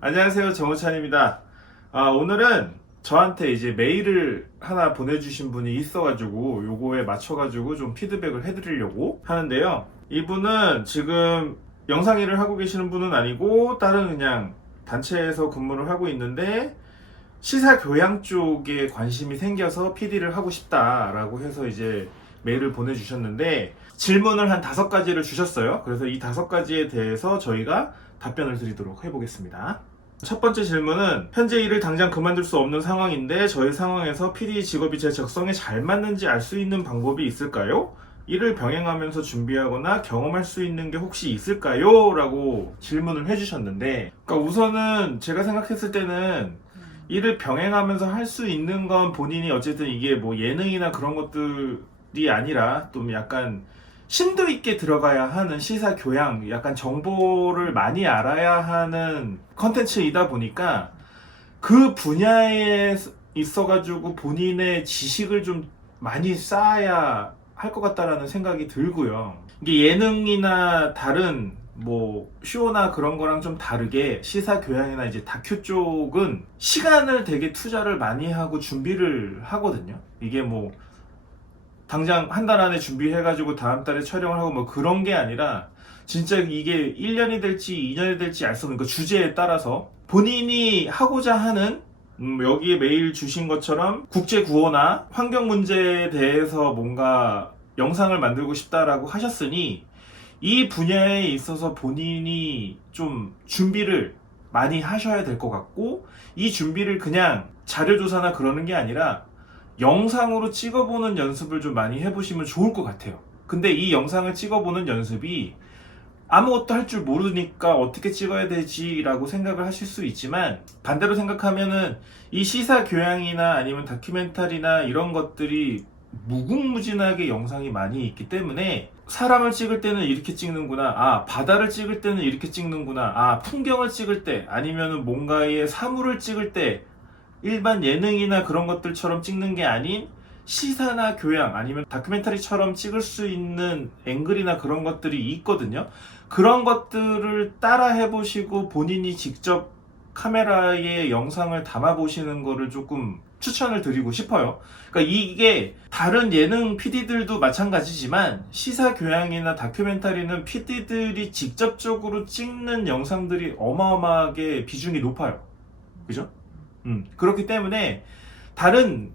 안녕하세요, 정우찬입니다. 오늘은 저한테 이제 메일을 하나 보내주신 분이 있어가지고 요거에 맞춰가지고 좀 피드백을 해드리려고 하는데요. 이분은 지금 영상 일을 하고 계시는 분은 아니고 다른 그냥 단체에서 근무를 하고 있는데 시사 교양 쪽에 관심이 생겨서 PD를 하고 싶다라고 해서 이제 메일을 보내주셨는데 질문을 한 5가지를 주셨어요. 그래서 이 5가지에 대해서 저희가 답변을 드리도록 해보겠습니다. 첫 번째 질문은 현재 일을 당장 그만둘 수 없는 상황인데 저희 상황에서 PD 직업이 제 적성에 잘 맞는지 알 수 있는 방법이 있을까요? 일을 병행하면서 준비하거나 경험할 수 있는 게 혹시 있을까요? 라고 질문을 해주셨는데, 그러니까 우선은 제가 생각했을 때는 일을 병행하면서 할 수 있는 건 본인이 어쨌든 이게 뭐 예능이나 그런 것들이 아니라 좀 약간 심도 있게 들어가야 하는 시사 교양, 약간 정보를 많이 알아야 하는 컨텐츠이다 보니까 그 분야에 있어가지고 본인의 지식을 좀 많이 쌓아야 할 것 같다라는 생각이 들고요. 이게 예능이나 다른 뭐 쇼나 그런 거랑 좀 다르게 시사 교양이나 이제 다큐 쪽은 시간을 되게 투자를 많이 하고 준비를 하거든요. 이게 뭐 당장 한 달 안에 준비해가지고 다음 달에 촬영을 하고 뭐 그런 게 아니라 진짜 이게 1년이 될지 2년이 될지 알 수 없는 그 주제에 따라서 본인이 하고자 하는 여기에 메일 주신 것처럼 국제 구호나 환경 문제에 대해서 뭔가 영상을 만들고 싶다라고 하셨으니 이 분야에 있어서 본인이 좀 준비를 많이 하셔야 될 것 같고, 이 준비를 그냥 자료조사나 그러는 게 아니라 영상으로 찍어보는 연습을 좀 많이 해보시면 좋을 것 같아요. 근데 이 영상을 찍어보는 연습이 아무것도 할 줄 모르니까 어떻게 찍어야 되지 라고 생각을 하실 수 있지만, 반대로 생각하면은 이 시사 교양이나 아니면 다큐멘터리나 이런 것들이 무궁무진하게 영상이 많이 있기 때문에 사람을 찍을 때는 이렇게 찍는구나, 바다를 찍을 때는 이렇게 찍는구나, 풍경을 찍을 때 아니면은 뭔가의 사물을 찍을 때 일반 예능이나 그런 것들처럼 찍는 게 아닌 시사나 교양 아니면 다큐멘터리처럼 찍을 수 있는 앵글이나 그런 것들이 있거든요. 그런 것들을 따라 해보시고 본인이 직접 카메라에 영상을 담아 보시는 거를 조금 추천을 드리고 싶어요. 그러니까 이게 다른 예능 PD들도 마찬가지지만 시사 교양이나 다큐멘터리는 PD들이 직접적으로 찍는 영상들이 어마어마하게 비중이 높아요. 그죠? 그렇기 때문에 다른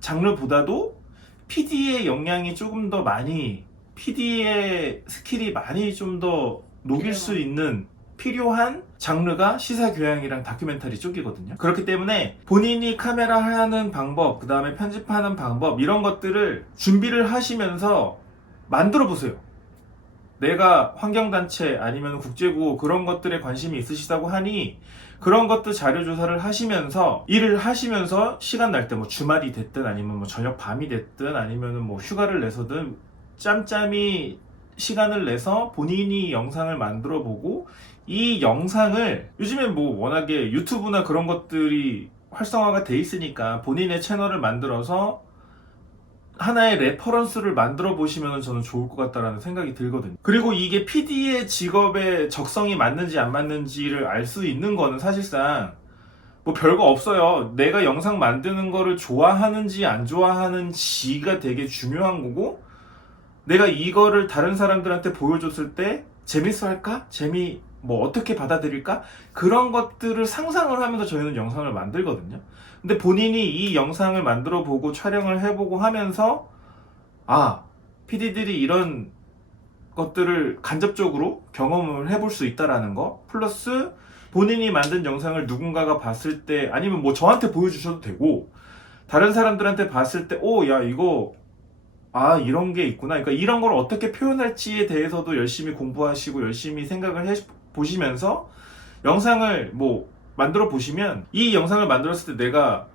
장르보다도 PD의 역량이 조금 더 많이, PD의 스킬이 많이 좀 더 녹일 수 있는 필요한 장르가 시사교양이랑 다큐멘터리 쪽이거든요. 그렇기 때문에 본인이 카메라 하는 방법, 그 다음에 편집하는 방법, 이런 것들을 준비를 하시면서 만들어 보세요. 내가 환경단체 아니면 국제구호 그런 것들에 관심이 있으시다고 하니 그런 것도 자료 조사를 하시면서 일을 하시면서 시간 날 때 뭐 주말이 됐든 아니면 뭐 저녁 밤이 됐든 아니면 뭐 휴가를 내서든 짬짬이 시간을 내서 본인이 영상을 만들어 보고, 이 영상을 요즘엔 뭐 워낙에 유튜브나 그런 것들이 활성화가 돼 있으니까 본인의 채널을 만들어서 하나의 레퍼런스를 만들어 보시면 저는 좋을 것 같다라는 생각이 들거든요. 그리고 이게 PD의 직업에 적성이 맞는지 안 맞는지를 알 수 있는 거는 사실상 뭐 별거 없어요. 내가 영상 만드는 거를 좋아하는지 안 좋아하는지가 되게 중요한 거고, 내가 이거를 다른 사람들한테 보여줬을 때 재밌어 할까? 뭐 어떻게 받아들일까? 그런 것들을 상상을 하면서 저희는 영상을 만들거든요. 근데 본인이 이 영상을 만들어 보고 촬영을 해보고 하면서 PD들이 이런 것들을 간접적으로 경험을 해볼 수 있다라는 거, 플러스 본인이 만든 영상을 누군가가 봤을 때 아니면 뭐 저한테 보여주셔도 되고 다른 사람들한테 봤을 때 야 이거 이런 게 있구나. 그러니까 이런 걸 어떻게 표현할지에 대해서도 열심히 공부하시고 열심히 생각을 보시면서 영상을 뭐 만들어 보시면, 이 영상을 만들었을 때 내가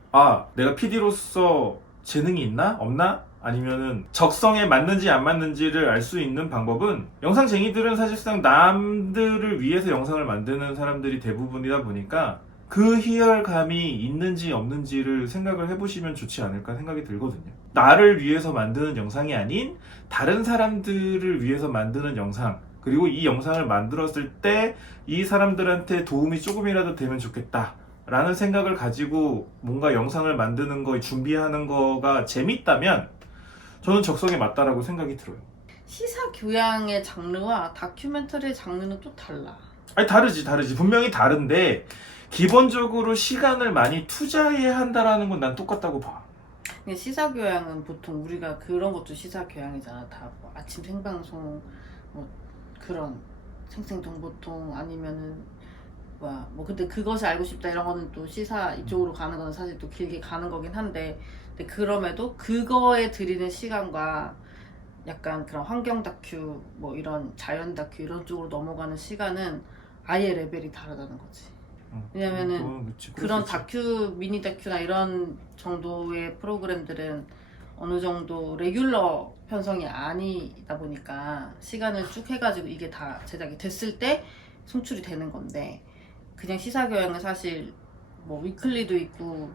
PD로서 재능이 있나? 없나? 아니면은 적성에 맞는지 안 맞는지를 알 수 있는 방법은, 영상쟁이들은 사실상 남들을 위해서 영상을 만드는 사람들이 대부분이다 보니까 그 희열감이 있는지 없는지를 생각을 해보시면 좋지 않을까 생각이 들거든요. 나를 위해서 만드는 영상이 아닌 다른 사람들을 위해서 만드는 영상, 그리고 이 영상을 만들었을 때 이 사람들한테 도움이 조금이라도 되면 좋겠다 라는 생각을 가지고 뭔가 영상을 만드는 거, 준비하는 거가 재밌다면 저는 적성에 맞다라고 생각이 들어요. 시사 교양의 장르와 다큐멘터리의 장르는 또 달라. 아니 다르지 분명히 다른데 기본적으로 시간을 많이 투자해야 한다라는 건 난 똑같다고 봐. 근데 시사 교양은 보통 우리가 그런 것도 시사 교양이잖아. 다 뭐 아침 생방송 뭐 그런 생생정보통 아니면은 뭐 근데 그것을 알고 싶다 이런 거는 또 시사 이쪽으로 가는 거는 사실 또 길게 가는 거긴 한데, 근데 그럼에도 그거에 들이는 시간과 약간 그런 환경 다큐 뭐 이런 자연 다큐 이런 쪽으로 넘어가는 시간은 아예 레벨이 다르다는 거지. 왜냐면은 그치, 그런 다큐 미니 다큐나 이런 정도의 프로그램들은 어느 정도 레귤러 편성이 아니다 보니까 시간을 쭉 해가지고 이게 다 제작이 됐을 때 송출이 되는 건데, 그냥 시사교양은 사실 뭐 위클리도 있고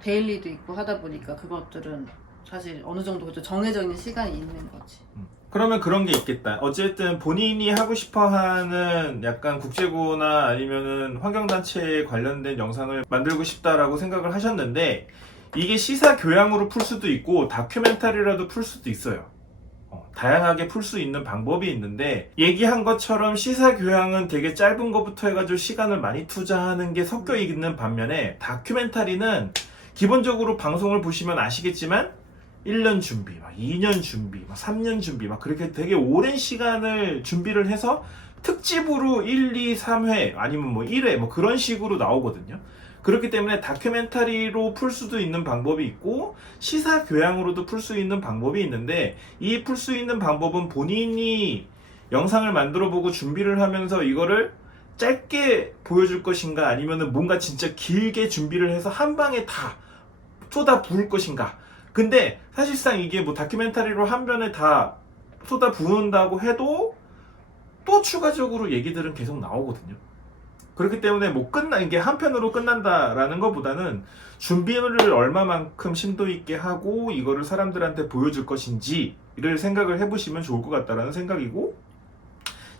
데일리도 있고 하다 보니까 그것들은 사실 어느 정도 정해져 있는 시간이 있는 거지. 그러면 그런 게 있겠다. 어쨌든 본인이 하고 싶어하는 약간 국제구호나 아니면은 환경단체에 관련된 영상을 만들고 싶다라고 생각을 하셨는데, 이게 시사 교양으로 풀 수도 있고 다큐멘터리라도 풀 수도 있어요. 다양하게 풀 수 있는 방법이 있는데, 얘기한 것처럼 시사 교양은 되게 짧은 것부터 해가지고 시간을 많이 투자하는 게 섞여 있는 반면에 다큐멘터리는 기본적으로 방송을 보시면 아시겠지만 1년 준비, 2년 준비, 3년 준비, 그렇게 되게 오랜 시간을 준비를 해서 특집으로 1, 2, 3회 아니면 뭐 1회 뭐 그런 식으로 나오거든요. 그렇기 때문에 다큐멘터리로 풀 수도 있는 방법이 있고 시사 교양으로도 풀 수 있는 방법이 있는데, 이 풀 수 있는 방법은 본인이 영상을 만들어 보고 준비를 하면서 이거를 짧게 보여줄 것인가 아니면은 뭔가 진짜 길게 준비를 해서 한 방에 다 쏟아 부을 것인가. 근데 사실상 이게 뭐 다큐멘터리로 한 번에 다 쏟아 부은다고 해도 또 추가적으로 얘기들은 계속 나오거든요. 그렇기 때문에 뭐 이게 한 편으로 끝난다라는 것보다는 준비를 얼마만큼 심도 있게 하고 이거를 사람들한테 보여줄 것인지를 생각을 해보시면 좋을 것 같다라는 생각이고,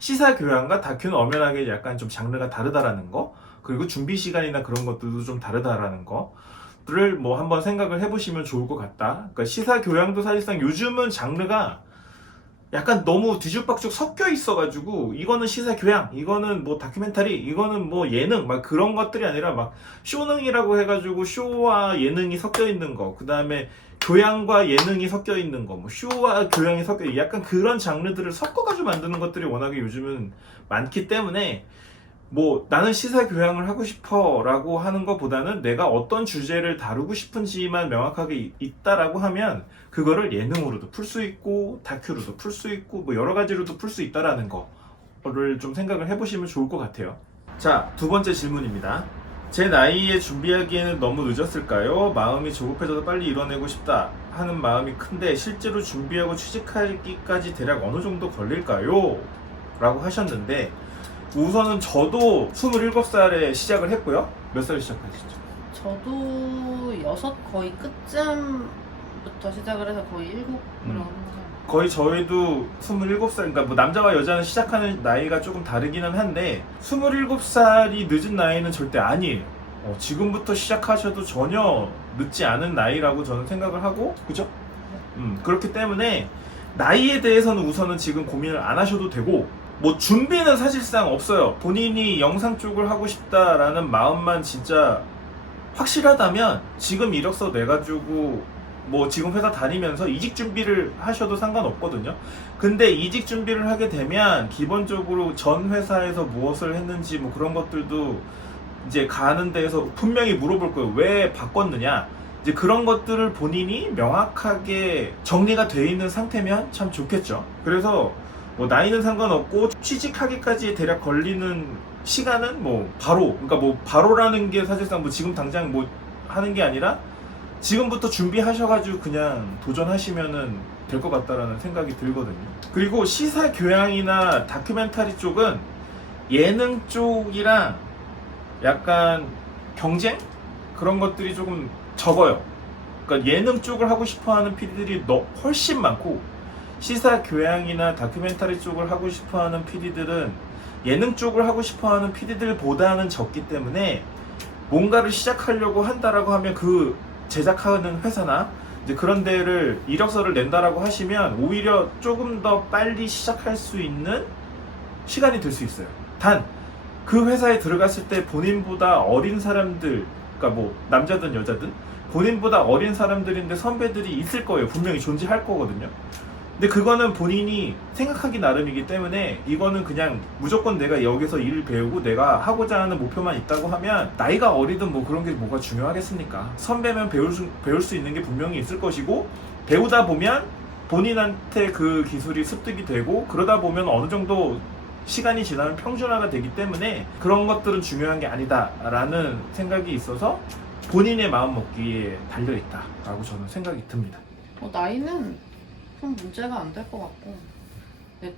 시사 교양과 다큐는 엄연하게 약간 좀 장르가 다르다라는 거, 그리고 준비 시간이나 그런 것들도 좀 다르다라는 거를 뭐 한번 생각을 해보시면 좋을 것 같다. 그러니까 시사 교양도 사실상 요즘은 장르가 약간 너무 뒤죽박죽 섞여 있어가지고 이거는 시사 교양, 이거는 뭐 다큐멘터리, 이거는 뭐 예능 막 그런 것들이 아니라 막 쇼능이라고 해가지고 쇼와 예능이 섞여 있는 거, 그 다음에 교양과 예능이 섞여 있는 거, 뭐 쇼와 교양이 섞여 있는 약간 그런 장르들을 섞어가지고 만드는 것들이 워낙에 요즘은 많기 때문에 뭐 나는 시사 교양을 하고 싶어 라고 하는 것보다는 내가 어떤 주제를 다루고 싶은지만 명확하게 있다라고 하면 그거를 예능으로도 풀 수 있고 다큐로도 풀 수 있고 뭐 여러 가지로도 풀 수 있다라는 거를 좀 생각을 해보시면 좋을 것 같아요. 자, 두 번째 질문입니다. 제 나이에 준비하기에는 너무 늦었을까요? 마음이 조급해져서 빨리 이뤄내고 싶다 하는 마음이 큰데 실제로 준비하고 취직하기까지 대략 어느 정도 걸릴까요? 라고 하셨는데, 우선은 저도 27살에 시작을 했고요. 몇 살에 시작하셨죠? 저도 6 거의 끝쯤부터 시작을 해서 거의 7 이런 거. 거의 저희도 27살, 그러니까 뭐 남자와 여자는 시작하는 나이가 조금 다르기는 한데 27살이 늦은 나이는 절대 아니에요. 지금부터 시작하셔도 전혀 늦지 않은 나이라고 저는 생각을 하고, 그죠? 그렇기 때문에 나이에 대해서는 우선은 지금 고민을 안 하셔도 되고, 뭐 준비는 사실상 없어요. 본인이 영상 쪽을 하고 싶다라는 마음만 진짜 확실하다면 지금 이력서 내가지고 뭐 지금 회사 다니면서 이직 준비를 하셔도 상관없거든요. 근데 이직 준비를 하게 되면 기본적으로 전 회사에서 무엇을 했는지 뭐 그런 것들도 이제 가는 데에서 분명히 물어볼 거예요. 왜 바꿨느냐, 이제 그런 것들을 본인이 명확하게 정리가 돼 있는 상태면 참 좋겠죠. 그래서 뭐 나이는 상관없고 취직하기까지 대략 걸리는 시간은 뭐 바로, 그러니까 뭐 바로라는 게 사실상 뭐 지금 당장 뭐 하는 게 아니라 지금부터 준비하셔가지고 그냥 도전하시면은 될 것 같다라는 생각이 들거든요. 그리고 시사 교양이나 다큐멘터리 쪽은 예능 쪽이랑 약간 경쟁? 그런 것들이 조금 적어요. 그러니까 예능 쪽을 하고 싶어하는 PD들이 훨씬 많고, 시사 교양이나 다큐멘터리 쪽을 하고 싶어하는 PD들은 예능 쪽을 하고 싶어하는 PD들보다는 적기 때문에 뭔가를 시작하려고 한다라고 하면 그 제작하는 회사나 이제 그런 데를 이력서를 낸다라고 하시면 오히려 조금 더 빨리 시작할 수 있는 시간이 될 수 있어요. 단 그 회사에 들어갔을 때 본인보다 어린 사람들, 그러니까 뭐 남자든 여자든 본인보다 어린 사람들인데 선배들이 있을 거예요. 분명히 존재할 거거든요. 근데 그거는 본인이 생각하기 나름이기 때문에 이거는 그냥 무조건 내가 여기서 일을 배우고 내가 하고자 하는 목표만 있다고 하면 나이가 어리든 뭐 그런 게 뭐가 중요하겠습니까? 선배면 배울 수 있는 게 분명히 있을 것이고 배우다 보면 본인한테 그 기술이 습득이 되고 그러다 보면 어느 정도 시간이 지나면 평준화가 되기 때문에 그런 것들은 중요한 게 아니다라는 생각이 있어서 본인의 마음 먹기에 달려있다라고 저는 생각이 듭니다. 나이는 큰 문제가 안 될 것 같고, 근데,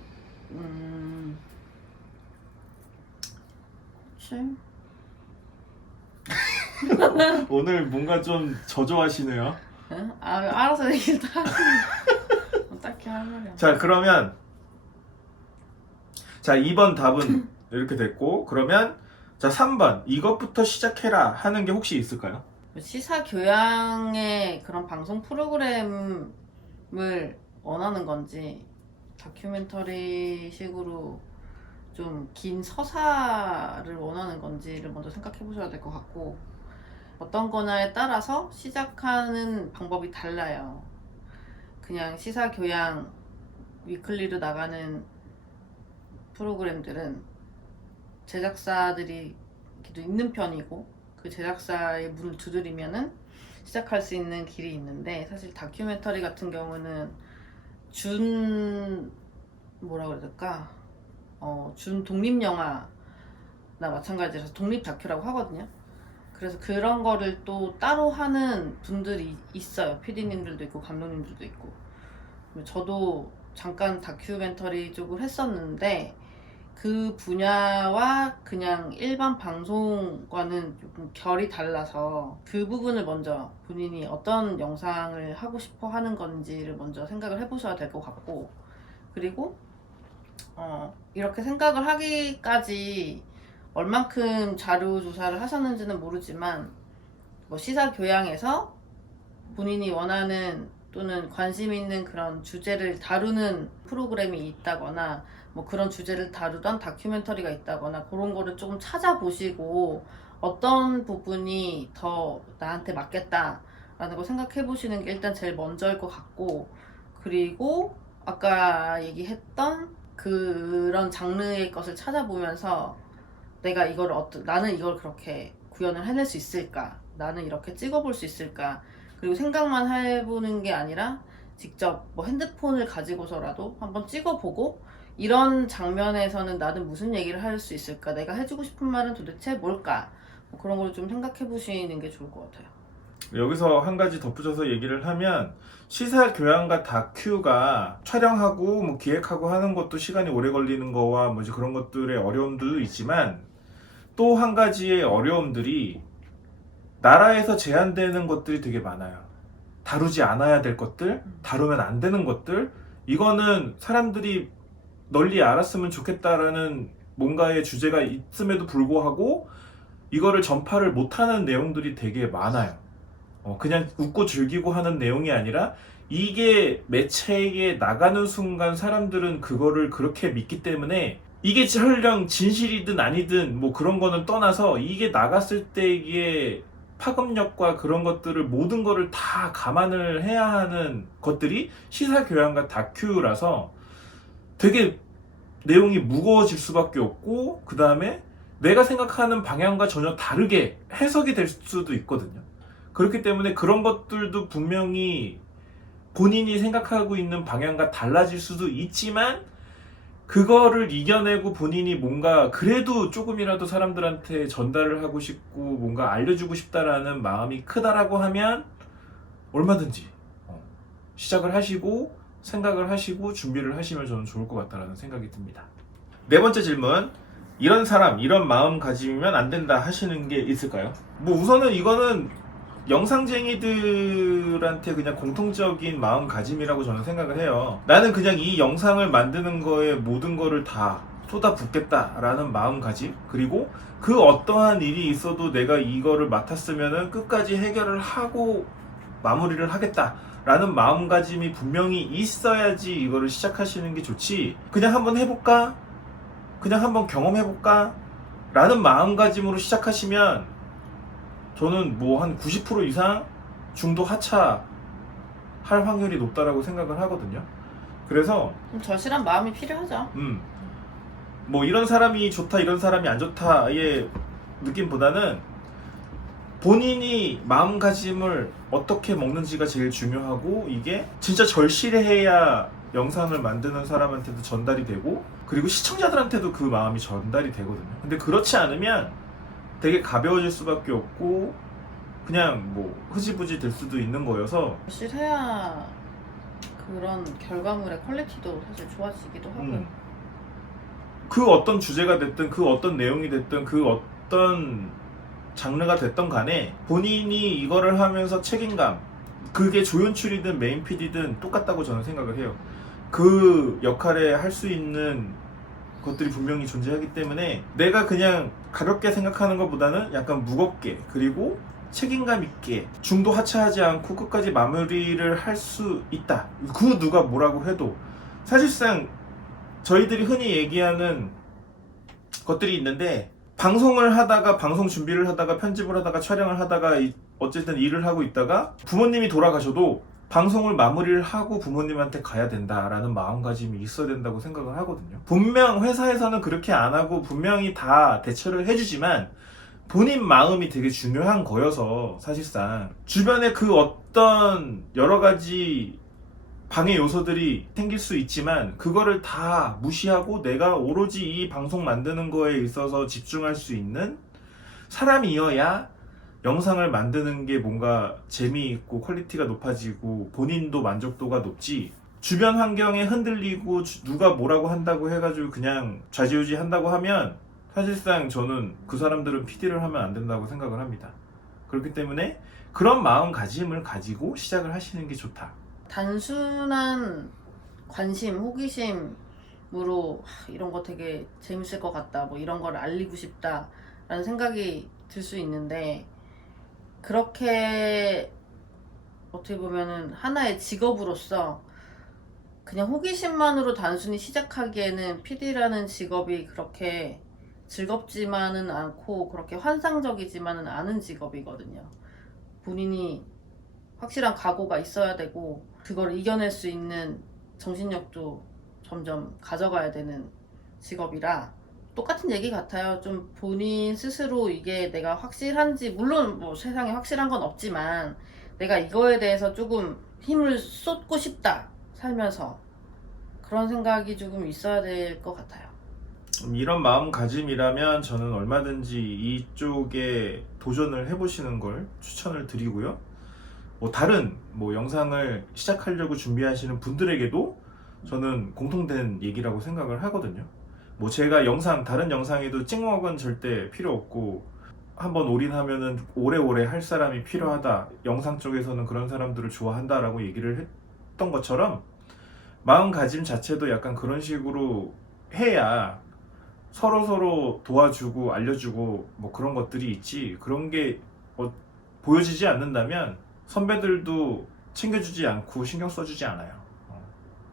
그치? 오늘 뭔가 좀 저조하시네요. 응? 알아서 얘기를 다 하시네. 딱히 할 말이 없어. 자, 그러면 자 2번 답은 이렇게 됐고, 그러면 자 3번 이것부터 시작해라 하는 게 혹시 있을까요? 시사 교양의 그런 방송 프로그램을 원하는 건지, 다큐멘터리 식으로 좀 긴 서사를 원하는 건지를 먼저 생각해 보셔야 될 것 같고, 어떤 거냐에 따라서 시작하는 방법이 달라요. 그냥 시사 교양 위클리로 나가는 프로그램들은 제작사들이 있는 편이고, 그 제작사의 문을 두드리면은 시작할 수 있는 길이 있는데, 사실 다큐멘터리 같은 경우는 뭐라 그래야 될까? 준 독립 영화나 마찬가지라서 독립 다큐라고 하거든요. 그래서 그런 거를 또 따로 하는 분들이 있어요. PD님들도 있고 감독님들도 있고. 저도 잠깐 다큐멘터리 쪽을 했었는데 그 분야와 그냥 일반 방송과는 조금 결이 달라서 그 부분을 먼저 본인이 어떤 영상을 하고 싶어 하는 건지를 먼저 생각을 해보셔야 될 것 같고, 그리고 이렇게 생각을 하기까지 얼만큼 자료 조사를 하셨는지는 모르지만, 뭐 시사 교양에서 본인이 원하는 또는 관심 있는 그런 주제를 다루는 프로그램이 있다거나, 뭐 그런 주제를 다루던 다큐멘터리가 있다거나, 그런 거를 조금 찾아보시고 어떤 부분이 더 나한테 맞겠다라는 거 생각해 보시는 게 일단 제일 먼저일 것 같고, 그리고 아까 얘기했던 그런 장르의 것을 찾아보면서 내가 나는 이걸 그렇게 구현을 해낼 수 있을까? 나는 이렇게 찍어볼 수 있을까? 그리고 생각만 해보는 게 아니라 직접 뭐 핸드폰을 가지고서라도 한번 찍어보고, 이런 장면에서는 나는 무슨 얘기를 할 수 있을까? 내가 해주고 싶은 말은 도대체 뭘까? 뭐 그런 걸 좀 생각해 보시는 게 좋을 것 같아요. 여기서 한 가지 덧붙여서 얘기를 하면, 시사 교양과 다큐가 촬영하고 뭐 기획하고 하는 것도 시간이 오래 걸리는 거와 뭐 이제 그런 것들의 어려움들도 있지만, 또 한 가지의 어려움들이 나라에서 제한되는 것들이 되게 많아요. 다루지 않아야 될 것들, 다루면 안 되는 것들, 이거는 사람들이 널리 알았으면 좋겠다라는 뭔가의 주제가 있음에도 불구하고 이거를 전파를 못하는 내용들이 되게 많아요. 그냥 웃고 즐기고 하는 내용이 아니라 이게 매체에 나가는 순간 사람들은 그거를 그렇게 믿기 때문에, 이게 설령 진실이든 아니든 뭐 그런 거는 떠나서 이게 나갔을 때의 파급력과 그런 것들을 모든 거를 다 감안을 해야 하는 것들이 시사 교양과 다큐라서 되게 내용이 무거워질 수밖에 없고, 그 다음에 내가 생각하는 방향과 전혀 다르게 해석이 될 수도 있거든요. 그렇기 때문에 그런 것들도 분명히 본인이 생각하고 있는 방향과 달라질 수도 있지만, 그거를 이겨내고 본인이 뭔가 그래도 조금이라도 사람들한테 전달을 하고 싶고 뭔가 알려주고 싶다라는 마음이 크다라고 하면 얼마든지 시작을 하시고 생각을 하시고 준비를 하시면 저는 좋을 것 같다라는 생각이 듭니다. 네 번째 질문, 이런 사람 이런 마음가짐이면 안 된다 하시는 게 있을까요? 뭐 우선은 이거는 영상쟁이들한테 그냥 공통적인 마음가짐이라고 저는 생각을 해요. 나는 그냥 이 영상을 만드는 거에 모든 거를 다 쏟아붓겠다라는 마음가짐, 그리고 그 어떠한 일이 있어도 내가 이거를 맡았으면은 끝까지 해결을 하고 마무리를 하겠다라는 마음가짐이 분명히 있어야지 이거를 시작하시는 게 좋지, 그냥 한번 해볼까? 그냥 한번 경험해볼까? 라는 마음가짐으로 시작하시면 저는 뭐 한 90% 이상 중도 하차 할 확률이 높다라고 생각을 하거든요. 그래서 좀 절실한 마음이 필요하죠. 뭐 이런 사람이 좋다 이런 사람이 안 좋다의 느낌보다는 본인이 마음가짐을 어떻게 먹는지가 제일 중요하고, 이게 진짜 절실해야 영상을 만드는 사람한테도 전달이 되고, 그리고 시청자들한테도 그 마음이 전달이 되거든요. 근데 그렇지 않으면 되게 가벼워질 수밖에 없고 그냥 뭐 흐지부지 될 수도 있는 거여서, 절실해야 그런 결과물의 퀄리티도 사실 좋아지기도 하고요. 그 어떤 주제가 됐든 그 어떤 내용이 됐든 그 어떤 장르가 됐던 간에 본인이 이거를 하면서 책임감, 그게 조연출이든 메인 PD든 똑같다고 저는 생각을 해요. 그 역할에 할 수 있는 것들이 분명히 존재하기 때문에 내가 그냥 가볍게 생각하는 것보다는 약간 무겁게, 그리고 책임감 있게 중도 하차하지 않고 끝까지 마무리를 할 수 있다. 그 누가 뭐라고 해도 사실상 저희들이 흔히 얘기하는 것들이 있는데, 방송을 하다가 방송 준비를 하다가 편집을 하다가 촬영을 하다가 어쨌든 일을 하고 있다가 부모님이 돌아가셔도 방송을 마무리를 하고 부모님한테 가야 된다라는 마음가짐이 있어야 된다고 생각을 하거든요. 분명 회사에서는 그렇게 안 하고 분명히 다 대처를 해주지만 본인 마음이 되게 중요한 거여서, 사실상 주변에 그 어떤 여러 가지 방해 요소들이 생길 수 있지만 그거를 다 무시하고 내가 오로지 이 방송 만드는 거에 있어서 집중할 수 있는 사람이어야 영상을 만드는 게 뭔가 재미있고 퀄리티가 높아지고 본인도 만족도가 높지, 주변 환경에 흔들리고 누가 뭐라고 한다고 해가지고 그냥 좌지우지 한다고 하면 사실상 저는 그 사람들은 PD를 하면 안 된다고 생각을 합니다. 그렇기 때문에 그런 마음가짐을 가지고 시작을 하시는 게 좋다. 단순한 관심, 호기심으로 이런 거 되게 재밌을 것 같다, 뭐 이런 걸 알리고 싶다 라는 생각이 들 수 있는데, 그렇게 어떻게 보면은 하나의 직업으로서 그냥 호기심만으로 단순히 시작하기에는 PD라는 직업이 그렇게 즐겁지만은 않고 그렇게 환상적이지만은 않은 직업이거든요. 본인이 확실한 각오가 있어야 되고 그걸 이겨낼 수 있는 정신력도 점점 가져가야 되는 직업이라, 똑같은 얘기 같아요. 좀 본인 스스로 이게 내가 확실한지, 물론 뭐 세상에 확실한 건 없지만 내가 이거에 대해서 조금 힘을 쏟고 싶다, 살면서. 그런 생각이 조금 있어야 될 것 같아요. 이런 마음가짐이라면 저는 얼마든지 이쪽에 도전을 해보시는 걸 추천을 드리고요. 뭐 다른 뭐 영상을 시작하려고 준비하시는 분들에게도 저는 공통된 얘기라고 생각을 하거든요. 뭐 제가 다른 영상에도 찍먹은 절대 필요 없고 한번 올인하면은 오래오래 할 사람이 필요하다, 영상 쪽에서는 그런 사람들을 좋아한다라고 얘기를 했던 것처럼 마음가짐 자체도 약간 그런 식으로 해야 서로 도와주고 알려주고 뭐 그런 것들이 있지, 그런 게 보여지지 않는다면 선배들도 챙겨주지 않고 신경 써주지 않아요.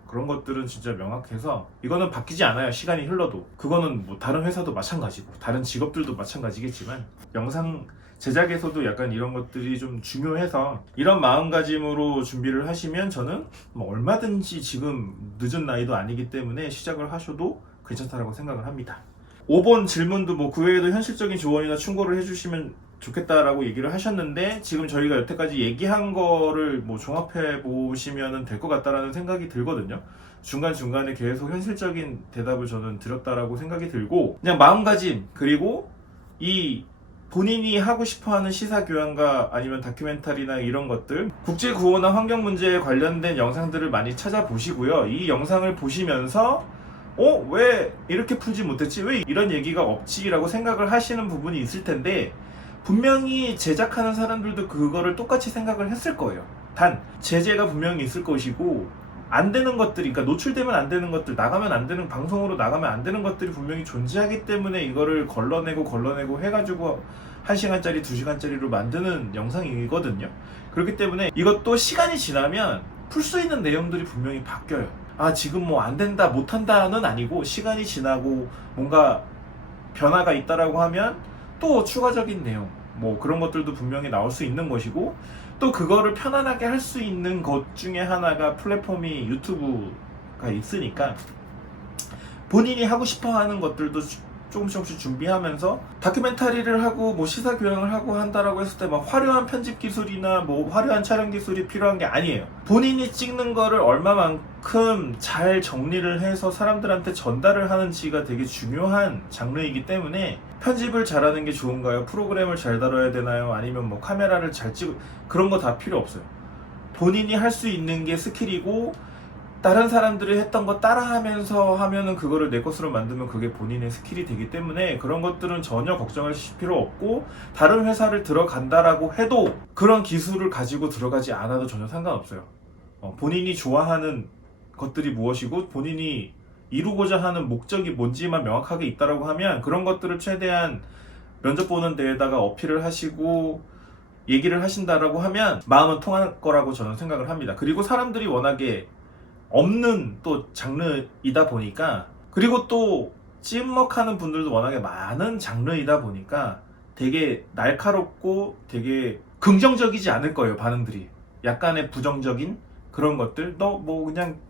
그런 것들은 진짜 명확해서 이거는 바뀌지 않아요. 시간이 흘러도. 그거는 뭐 다른 회사도 마찬가지고 다른 직업들도 마찬가지겠지만 영상 제작에서도 약간 이런 것들이 좀 중요해서 이런 마음가짐으로 준비를 하시면 저는 뭐 얼마든지 지금 늦은 나이도 아니기 때문에 시작을 하셔도 괜찮다라고 생각을 합니다. 5번 질문도 뭐 그 외에도 현실적인 조언이나 충고를 해주시면 좋겠다라고 얘기를 하셨는데, 지금 저희가 여태까지 얘기한 거를 뭐 종합해 보시면 될 것 같다라는 생각이 들거든요. 중간중간에 계속 현실적인 대답을 저는 드렸다라고 생각이 들고, 그냥 마음가짐, 그리고 이 본인이 하고 싶어하는 시사교양과 아니면 다큐멘터리나 이런 것들, 국제구호나 환경 문제에 관련된 영상들을 많이 찾아보시고요. 이 영상을 보시면서 왜 이렇게 풀지 못했지? 왜 이런 얘기가 없지? 라고 생각을 하시는 부분이 있을 텐데, 분명히 제작하는 사람들도 그거를 똑같이 생각을 했을 거예요. 단 제재가 분명히 있을 것이고 안 되는 것들이, 그러니까 노출되면 안 되는 것들, 나가면 안 되는, 방송으로 나가면 안 되는 것들이 분명히 존재하기 때문에 이거를 걸러내고 해가지고 1시간짜리 2시간짜리로 만드는 영상이거든요. 그렇기 때문에 이것도 시간이 지나면 풀 수 있는 내용들이 분명히 바뀌어요. 아 지금 뭐 안 된다 못 한다는 아니고, 시간이 지나고 뭔가 변화가 있다라고 하면 또 추가적인 내용 뭐 그런 것들도 분명히 나올 수 있는 것이고, 또 그거를 편안하게 할 수 있는 것 중에 하나가 플랫폼이 유튜브가 있으니까 본인이 하고 싶어 하는 것들도 조금씩 준비하면서 다큐멘터리를 하고 뭐 시사 교양을 하고 한다라고 했을 때 막 화려한 편집 기술이나 뭐 화려한 촬영 기술이 필요한 게 아니에요. 본인이 찍는 거를 얼마만큼 잘 정리를 해서 사람들한테 전달을 하는지가 되게 중요한 장르이기 때문에, 편집을 잘하는 게 좋은가요? 프로그램을 잘 다뤄야 되나요? 아니면 뭐 카메라를 잘 찍고, 그런 거 다 필요 없어요. 본인이 할 수 있는 게 스킬이고, 다른 사람들이 했던 거 따라하면서 하면은 그거를 내 것으로 만들면 그게 본인의 스킬이 되기 때문에, 그런 것들은 전혀 걱정하실 필요 없고, 다른 회사를 들어간다라고 해도 그런 기술을 가지고 들어가지 않아도 전혀 상관없어요. 본인이 좋아하는 것들이 무엇이고 본인이 이루고자 하는 목적이 뭔지만 명확하게 있다라고 하면, 그런 것들을 최대한 면접 보는 데에다가 어필을 하시고 얘기를 하신다라고 하면 마음은 통할 거라고 저는 생각을 합니다. 그리고 사람들이 워낙에 없는 또 장르이다 보니까, 그리고 또 찍먹하는 분들도 워낙에 많은 장르이다 보니까 되게 날카롭고 되게 긍정적이지 않을 거예요, 반응들이. 약간의 부정적인 그런 것들, 너 뭐 그냥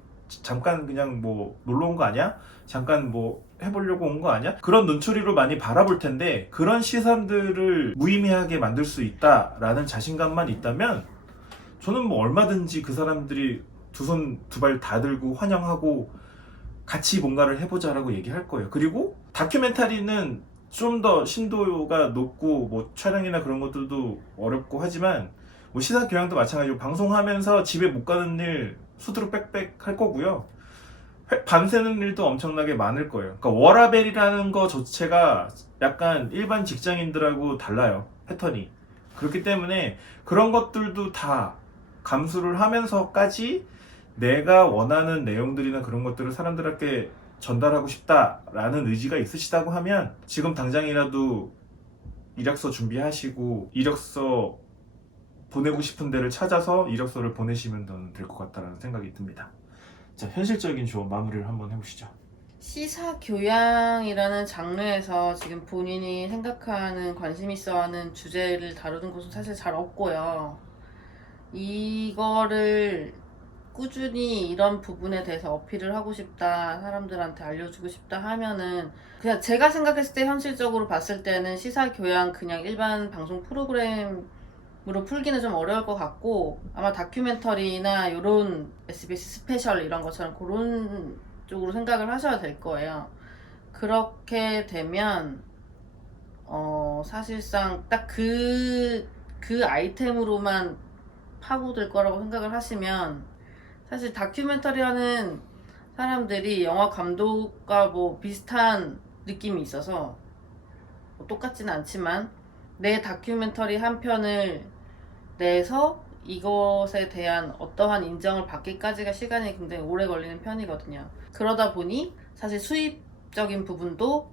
잠깐 그냥 뭐 놀러 온 거 아니야? 잠깐 뭐 해보려고 온 거 아니야? 그런 눈초리로 많이 바라볼 텐데, 그런 시선들을 무의미하게 만들 수 있다라는 자신감만 있다면 저는 뭐 얼마든지 그 사람들이 두 손 두 발 다 들고 환영하고 같이 뭔가를 해보자라고 얘기할 거예요. 그리고 다큐멘터리는 좀 더 신도가 높고 뭐 촬영이나 그런 것들도 어렵고 하지만, 뭐 시사 교양도 마찬가지고 방송하면서 집에 못 가는 일 수두룩 빽빽 할 거고요. 밤새는 일도 엄청나게 많을 거예요. 그러니까 워라벨이라는 거 자체가 약간 일반 직장인들하고 달라요, 패턴이. 그렇기 때문에 그런 것들도 다 감수를 하면서까지 내가 원하는 내용들이나 그런 것들을 사람들에게 전달하고 싶다라는 의지가 있으시다고 하면, 지금 당장이라도 이력서 준비하시고 이력서 보내고 싶은 데를 찾아서 이력서를 보내시면 될 것 같다는 생각이 듭니다. 자, 현실적인 조언 마무리를 한번 해보시죠. 시사 교양이라는 장르에서 지금 본인이 생각하는 관심 있어 하는 주제를 다루는 곳은 사실 잘 없고요. 이거를 꾸준히 이런 부분에 대해서 어필을 하고 싶다, 사람들한테 알려주고 싶다 하면은, 그냥 제가 생각했을 때 현실적으로 봤을 때는 시사 교양 그냥 일반 방송 프로그램으로 풀기는 좀 어려울 것 같고, 아마 다큐멘터리나 요런 SBS 스페셜 이런 것처럼 그런 쪽으로 생각을 하셔야 될 거예요. 그렇게 되면 사실상 딱 그 아이템으로만 파고들 거라고 생각을 하시면, 사실 다큐멘터리 하는 사람들이 영화 감독과 뭐 비슷한 느낌이 있어서, 뭐 똑같지는 않지만 내 다큐멘터리 한 편을 내서 이것에 대한 어떠한 인정을 받기까지가 시간이 굉장히 오래 걸리는 편이거든요. 그러다 보니 사실 수입적인 부분도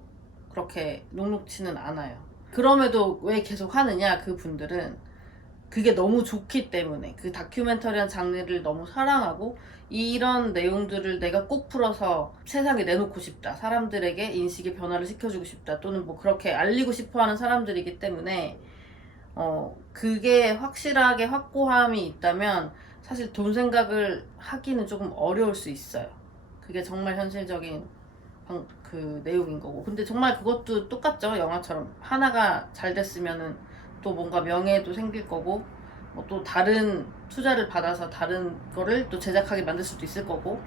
그렇게 녹록치는 않아요. 그럼에도 왜 계속 하느냐, 그 분들은 그게 너무 좋기 때문에, 그 다큐멘터리한 장르를 너무 사랑하고 이런 내용들을 내가 꼭 풀어서 세상에 내놓고 싶다, 사람들에게 인식의 변화를 시켜주고 싶다, 또는 뭐 그렇게 알리고 싶어하는 사람들이기 때문에 그게 확실하게 확고함이 있다면 사실 돈 생각을 하기는 조금 어려울 수 있어요. 그게 정말 현실적인 그 내용인 거고. 근데 정말 그것도 똑같죠. 영화처럼 하나가 잘 됐으면은 또 뭔가 명예도 생길 거고, 뭐 또 다른 투자를 받아서 다른 거를 또 제작하게 만들 수도 있을 거고.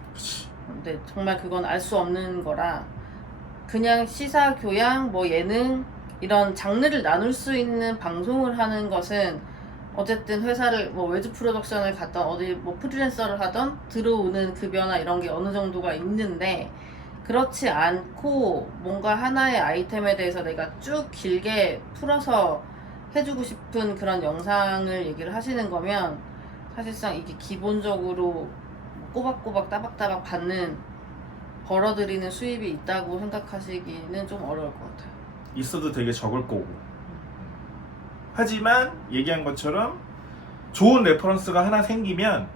근데 정말 그건 알 수 없는 거라, 그냥 시사, 교양, 뭐 예능 이런 장르를 나눌 수 있는 방송을 하는 것은 어쨌든 회사를 뭐 외주 프로덕션을 갔던 어디 뭐 프리랜서를 하던 들어오는 급여나 이런 게 어느 정도가 있는데, 그렇지 않고 뭔가 하나의 아이템에 대해서 내가 쭉 길게 풀어서 해주고 싶은 그런 영상을 얘기를 하시는 거면 사실상 이게 기본적으로 꼬박꼬박 따박따박 받는 벌어들이는 수입이 있다고 생각하시기는 좀 어려울 것 같아요. 있어도 되게 적을 거고. 하지만 얘기한 것처럼 좋은 레퍼런스가 하나 생기면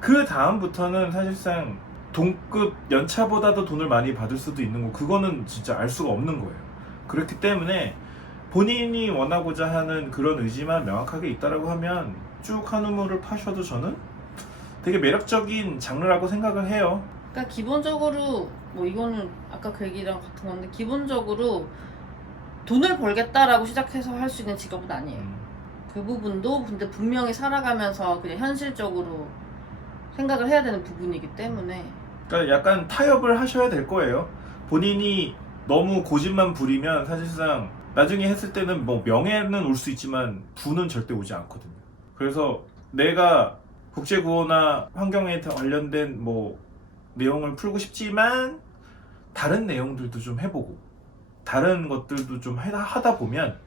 그 다음부터는 사실상 동급 연차보다도 돈을 많이 받을 수도 있는 거, 그거는 진짜 알 수가 없는 거예요. 그렇기 때문에 본인이 원하고자 하는 그런 의지만 명확하게 있다라고 하면 쭉 한우물을 파셔도 저는 되게 매력적인 장르라고 생각을 해요. 그러니까 기본적으로 뭐 이거는 아까 그 얘기랑 같은 건데 기본적으로 돈을 벌겠다라고 시작해서 할 수 있는 직업은 아니에요. 그 부분도 근데 분명히 살아가면서 그냥 현실적으로 생각을 해야 되는 부분이기 때문에 그러니까 약간 타협을 하셔야 될 거예요. 본인이 너무 고집만 부리면 사실상 나중에 했을 때는 뭐 명예는 올 수 있지만 부는 절대 오지 않거든요. 그래서 내가 국제구호나 환경에 관련된 뭐 내용을 풀고 싶지만 다른 내용들도 좀 해보고 다른 것들도 좀 하다 보면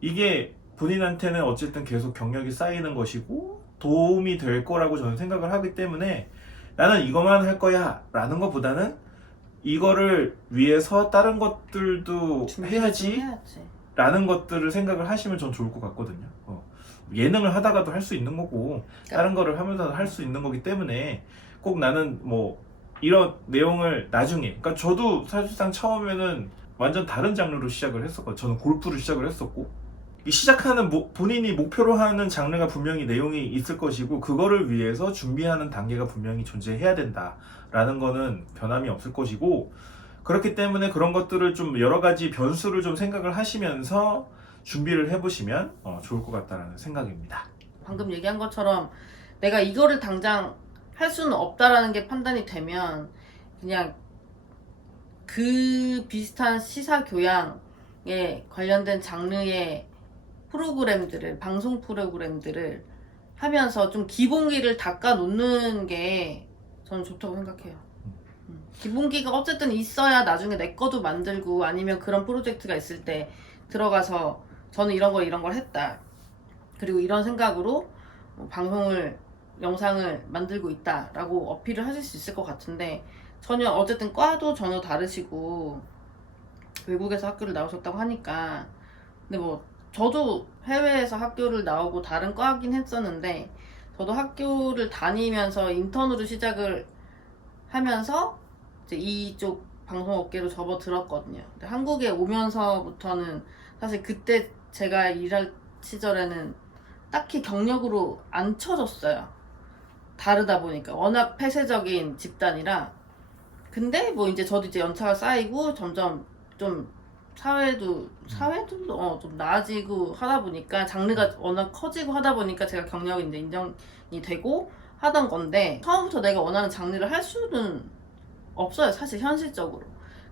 이게 본인한테는 어쨌든 계속 경력이 쌓이는 것이고 도움이 될 거라고 저는 생각을 하기 때문에 나는 이것만 할 거야 라는 것보다는 이거를 위해서 다른 것들도 해야지 라는 것들을 생각을 하시면 전 좋을 것 같거든요. 예능을 하다가도 할 수 있는 거고 다른 거를 하면서 할 수 있는 거기 때문에 꼭 나는 뭐 이런 내용을 나중에, 그러니까 저도 사실상 처음에는 완전 다른 장르로 시작을 했었거든요. 저는 골프를 시작을 했었고 이 시작하는 본인이 목표로 하는 장르가 분명히 내용이 있을 것이고 그거를 위해서 준비하는 단계가 분명히 존재해야 된다라는 거는 변함이 없을 것이고, 그렇기 때문에 그런 것들을 좀 여러 가지 변수를 좀 생각을 하시면서 준비를 해보시면 좋을 것 같다라는 생각입니다. 방금 얘기한 것처럼 내가 이거를 당장 할 수는 없다라는 게 판단이 되면 그냥 그 비슷한 시사 교양에 관련된 장르의 프로그램들을, 방송 프로그램들을 하면서 좀 기본기를 닦아 놓는 게 저는 좋다고 생각해요. 기본기가 어쨌든 있어야 나중에 내 거도 만들고 아니면 그런 프로젝트가 있을 때 들어가서 저는 이런 걸 했다. 그리고 이런 생각으로 방송을, 영상을 만들고 있다라고 어필을 하실 수 있을 것 같은데 전혀 어쨌든 과도 전혀 다르시고 외국에서 학교를 나오셨다고 하니까 근데 뭐 저도 해외에서 학교를 나오고 다른 과긴 했었는데 저도 학교를 다니면서 인턴으로 시작을 하면서 이제 이쪽 방송업계로 접어들었거든요. 근데 한국에 오면서부터는 사실 그때 제가 일할 시절에는 딱히 경력으로 안 쳐줬어요. 다르다 보니까 워낙 폐쇄적인 집단이라. 근데 뭐 이제 저도 이제 연차가 쌓이고 점점 좀 사회도 좀 나아지고 하다 보니까 장르가 워낙 커지고 하다 보니까 제가 경력이 이제 인정이 되고 하던 건데 처음부터 내가 원하는 장르를 할 수는 없어요, 사실 현실적으로.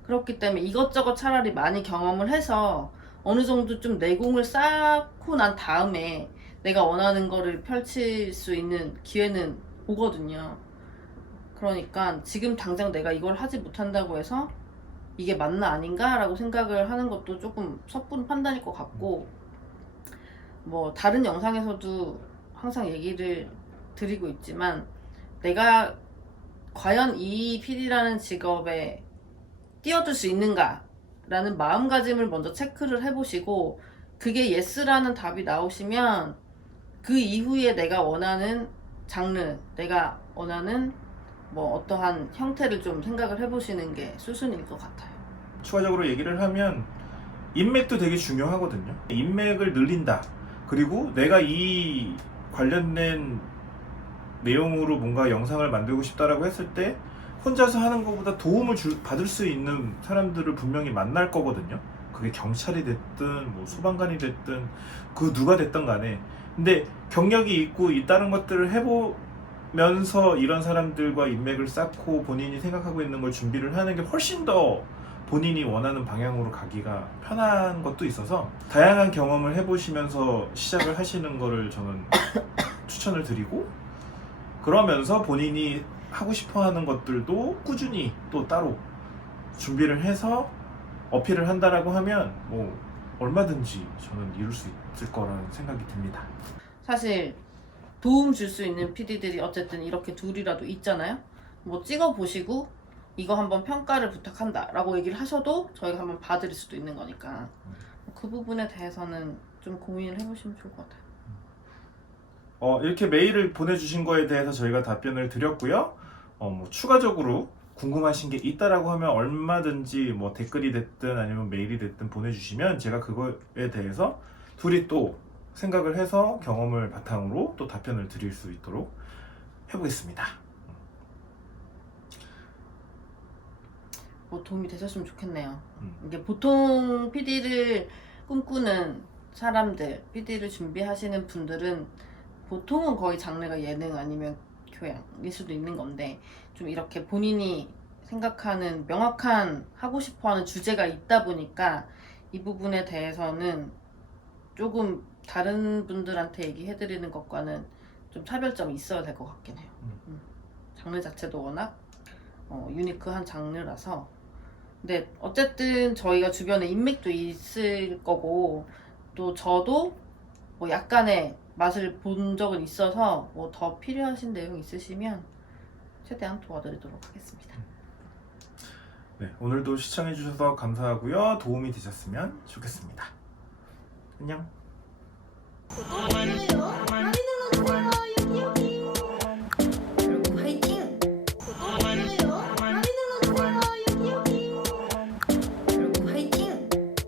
그렇기 때문에 이것저것 차라리 많이 경험을 해서 어느 정도 좀 내공을 쌓고 난 다음에 내가 원하는 거를 펼칠 수 있는 기회는 오거든요. 그러니까 지금 당장 내가 이걸 하지 못한다고 해서 이게 맞나 아닌가 라고 생각을 하는 것도 조금 섣부른 판단일 것 같고, 뭐 다른 영상에서도 항상 얘기를 드리고 있지만 내가 과연 이 PD라는 직업에 뛰어들 수 있는가 라는 마음가짐을 먼저 체크를 해보시고 그게 예스라는 답이 나오시면 그 이후에 내가 원하는 장르, 내가 원하는 뭐 어떠한 형태를 좀 생각을 해보시는 게 수순일 것 같아요. 추가적으로 얘기를 하면 인맥도 되게 중요하거든요. 인맥을 늘린다. 그리고 내가 이 관련된 내용으로 뭔가 영상을 만들고 싶다라고 했을 때 혼자서 하는 것보다 도움을 받을 수 있는 사람들을 분명히 만날 거거든요. 그게 경찰이 됐든 뭐 소방관이 됐든 그 누가 됐든 간에. 근데 경력이 있고 이 다른 것들을 해보면서 이런 사람들과 인맥을 쌓고 본인이 생각하고 있는 걸 준비를 하는 게 훨씬 더 본인이 원하는 방향으로 가기가 편한 것도 있어서 다양한 경험을 해보시면서 시작을 하시는 거를 저는 추천을 드리고, 그러면서 본인이 하고 싶어 하는 것들도 꾸준히 또 따로 준비를 해서 어필을 한다라고 하면 뭐 얼마든지 저는 이룰 수 있을 거라는 생각이 듭니다. 사실 도움 줄 수 있는 PD들이 어쨌든 이렇게 둘이라도 있잖아요. 뭐 찍어보시고 이거 한번 평가를 부탁한다 라고 얘기를 하셔도 저희가 한번 봐드릴 수도 있는 거니까 그 부분에 대해서는 좀 고민을 해보시면 좋을 것 같아요. 이렇게 메일을 보내주신 거에 대해서 저희가 답변을 드렸고요. 뭐 추가적으로 궁금하신 게 있다라고 하면 얼마든지 뭐 댓글이 됐든 아니면 메일이 됐든 보내주시면 제가 그거에 대해서 둘이 또 생각을 해서 경험을 바탕으로 또 답변을 드릴 수 있도록 해보겠습니다. 뭐 도움이 되셨으면 좋겠네요. 음. 이게 보통 PD를 꿈꾸는 사람들, PD를 준비하시는 분들은 보통은 거의 장르가 예능 아니면 교양일 수도 있는 건데 좀 이렇게 본인이 생각하는 명확한 하고 싶어하는 주제가 있다 보니까 이 부분에 대해서는 조금 다른 분들한테 얘기해드리는 것과는 좀 차별점이 있어야 될 것 같긴 해요. 장르 자체도 워낙 유니크한 장르라서. 근데 어쨌든 저희가 주변에 인맥도 있을 거고 또 저도 뭐 약간의 맛을 본 적은 있어서 뭐 더 필요하신 내용 있으시면 최대한 도와드리도록 하겠습니다. 네, 오늘도 시청해주셔서 감사하고요. 도움이 되셨으면 좋겠습니다. 안녕. 구독, 좋아요, 알림